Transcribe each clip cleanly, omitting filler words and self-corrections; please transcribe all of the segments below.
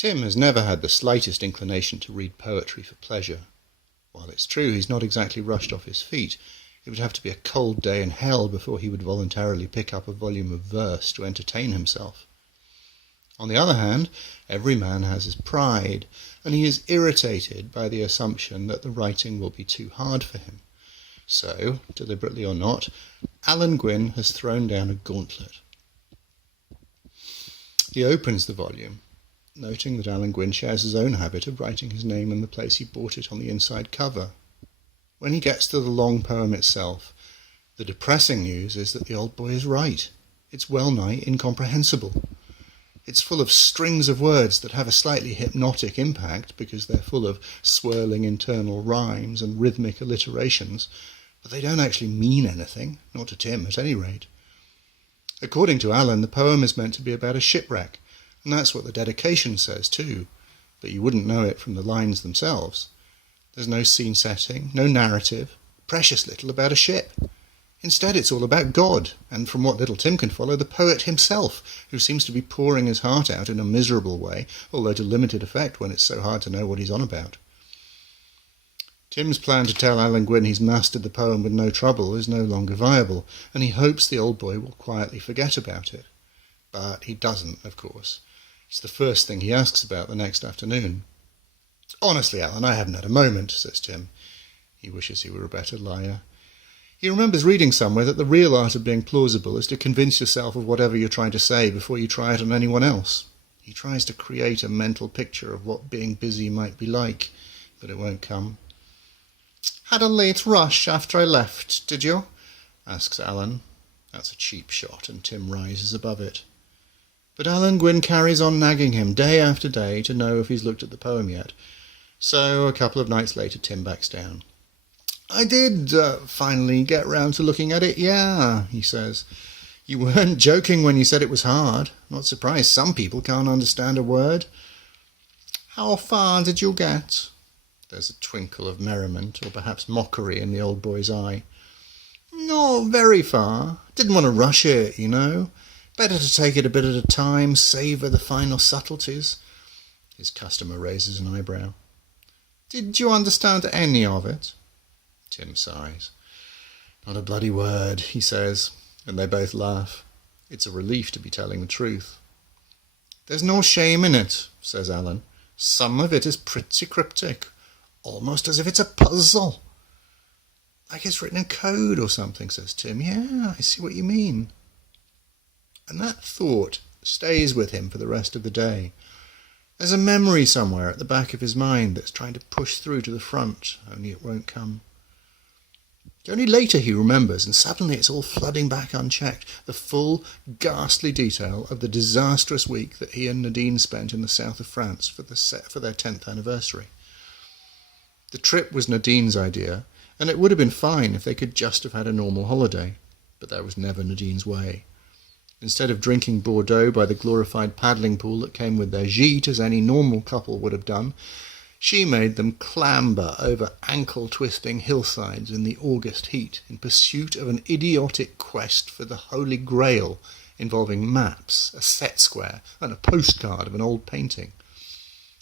Tim has never had the slightest inclination to read poetry for pleasure. While it's true he's not exactly rushed off his feet, it would have to be a cold day in hell before he would voluntarily pick up a volume of verse to entertain himself. On the other hand, every man has his pride, and he is irritated by the assumption that the writing will be too hard for him. So, deliberately or not, Alan Gwynne has thrown down a gauntlet. He opens the volume, noting that Alan Gwynne shares his own habit of writing his name and the place he bought it on the inside cover. When he gets to the long poem itself, the depressing news is that the old boy is right. It's well-nigh incomprehensible. It's full of strings of words that have a slightly hypnotic impact because they're full of swirling internal rhymes and rhythmic alliterations, but they don't actually mean anything, not to Tim at any rate. According to Alan, the poem is meant to be about a shipwreck, and that's what the dedication says too, but you wouldn't know it from the lines themselves. There's no scene setting, no narrative, precious little about a ship. Instead it's all about God, and from what little Tim can follow, the poet himself, who seems to be pouring his heart out in a miserable way, although to limited effect when it's so hard to know what he's on about. Tim's plan to tell Alan Gwynne he's mastered the poem with no trouble is no longer viable, and he hopes the old boy will quietly forget about it. But he doesn't, of course. It's the first thing he asks about the next afternoon. "Honestly, Alan, I haven't had a moment," says Tim. He wishes he were a better liar. He remembers reading somewhere that the real art of being plausible is to convince yourself of whatever you're trying to say before you try it on anyone else. He tries to create a mental picture of what being busy might be like, but it won't come. "Had a late rush after I left, did you?" asks Alan. That's a cheap shot, and Tim rises above it. But Alan Gwynne carries on nagging him day after day to know if he's looked at the poem yet. So a couple of nights later Tim backs down. "I did finally get round to looking at it, yeah," he says. "You weren't joking when you said it was hard. Not surprised some people can't understand a word." "How far did you get?" There's a twinkle of merriment, or perhaps mockery, in the old boy's eye. "Not very far. Didn't want to rush it, you know. Better to take it a bit at a time, savour the final subtleties." His customer raises an eyebrow. "Did you understand any of it?" Tim sighs. "Not a bloody word," he says, and they both laugh. It's a relief to be telling the truth. "There's no shame in it," says Alan. "Some of it is pretty cryptic, almost as if it's a puzzle." "Like it's written in code or something," says Tim. "Yeah, I see what you mean." And that thought stays with him for the rest of the day. There's a memory somewhere at the back of his mind that's trying to push through to the front, only it won't come. Only later he remembers, and suddenly it's all flooding back unchecked, the full, ghastly detail of the disastrous week that he and Nadine spent in the south of France for their 10th anniversary. The trip was Nadine's idea, and it would have been fine if they could just have had a normal holiday, but that was never Nadine's way. Instead of drinking Bordeaux by the glorified paddling pool that came with their gîte, as any normal couple would have done, she made them clamber over ankle-twisting hillsides in the August heat in pursuit of an idiotic quest for the Holy Grail involving maps, a set square, and a postcard of an old painting.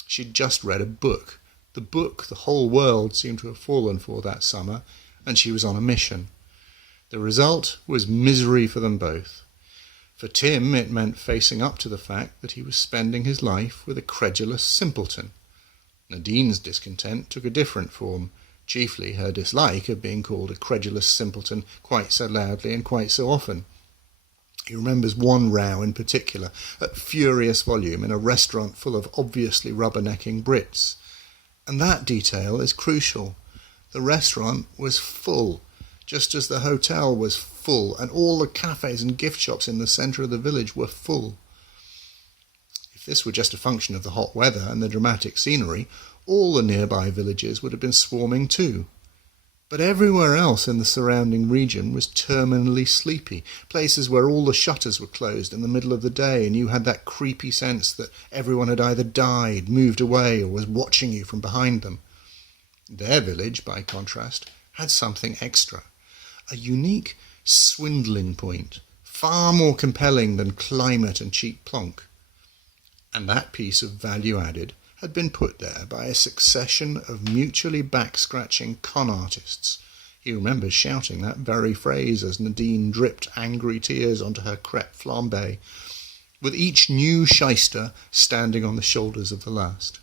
She'd just read a book, the book the whole world seemed to have fallen for that summer, and she was on a mission. The result was misery for them both. For Tim, it meant facing up to the fact that he was spending his life with a credulous simpleton. Nadine's discontent took a different form, chiefly her dislike of being called a credulous simpleton quite so loudly and quite so often. He remembers one row in particular, at furious volume, in a restaurant full of obviously rubbernecking Brits. And that detail is crucial. The restaurant was full, just as the hotel was full, and all the cafes and gift shops in the centre of the village were full. If this were just a function of the hot weather and the dramatic scenery, all the nearby villages would have been swarming too. But everywhere else in the surrounding region was terminally sleepy, places where all the shutters were closed in the middle of the day, and you had that creepy sense that everyone had either died, moved away, or was watching you from behind them. Their village, by contrast, had something extra, a unique swindling point, far more compelling than climate and cheap plonk. And that piece of value added had been put there by a succession of mutually back-scratching con artists. He remembers shouting that very phrase as Nadine dripped angry tears onto her crêpe flambée, with each new shyster standing on the shoulders of the last.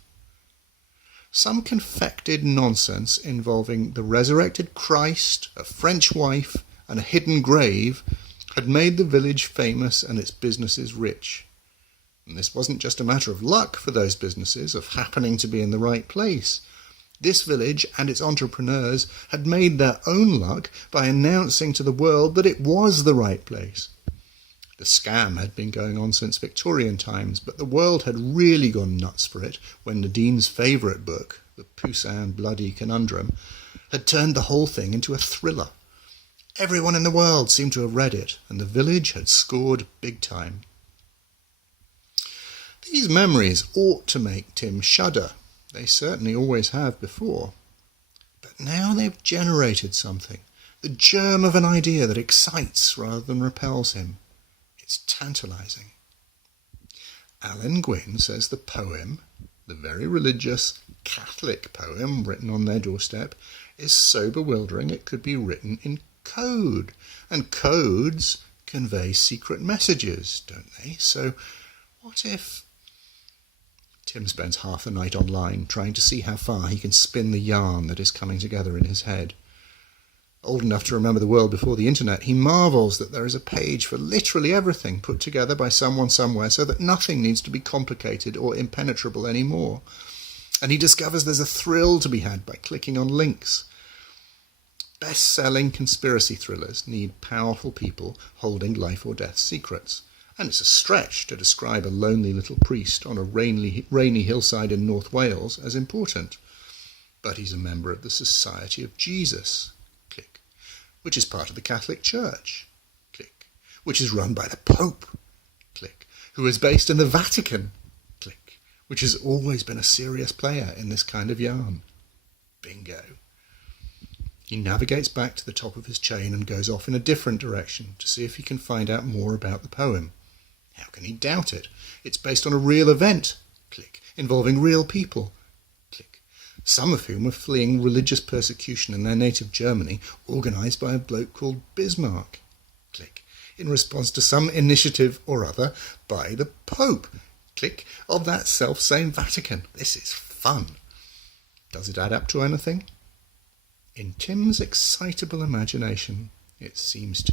Some confected nonsense involving the resurrected Christ, a French wife, and a hidden grave had made the village famous and its businesses rich. And this wasn't just a matter of luck for those businesses, of happening to be in the right place. This village and its entrepreneurs had made their own luck by announcing to the world that it was the right place. The scam had been going on since Victorian times, but the world had really gone nuts for it when Nadine's favourite book, the Poussin Bloody Conundrum, had turned the whole thing into a thriller. Everyone in the world seemed to have read it, and the village had scored big time. These memories ought to make Tim shudder. They certainly always have before. But now they've generated something, the germ of an idea that excites rather than repels him. It's tantalising. Alan Gwynne says the poem, the very religious Catholic poem written on their doorstep, is so bewildering it could be written in code. And codes convey secret messages, don't they? So what if... Tim spends half the night online trying to see how far he can spin the yarn that is coming together in his head. Old enough to remember the world before the internet, he marvels that there is a page for literally everything put together by someone somewhere so that nothing needs to be complicated or impenetrable anymore. And he discovers there's a thrill to be had by clicking on links. Best-selling conspiracy thrillers need powerful people holding life or death secrets. And it's a stretch to describe a lonely little priest on a rainy hillside in North Wales as important. But he's a member of the Society of Jesus, click, which is part of the Catholic Church, click, which is run by the Pope, click, who is based in the Vatican, click, which has always been a serious player in this kind of yarn. Bingo. He navigates back to the top of his chain and goes off in a different direction to see if he can find out more about the poem. How can he doubt it? It's based on a real event, click, involving real people, click, some of whom are fleeing religious persecution in their native Germany, organised by a bloke called Bismarck, click, in response to some initiative or other by the Pope, click, of that self-same Vatican. This is fun. Does it add up to anything? In Tim's excitable imagination, it seems to.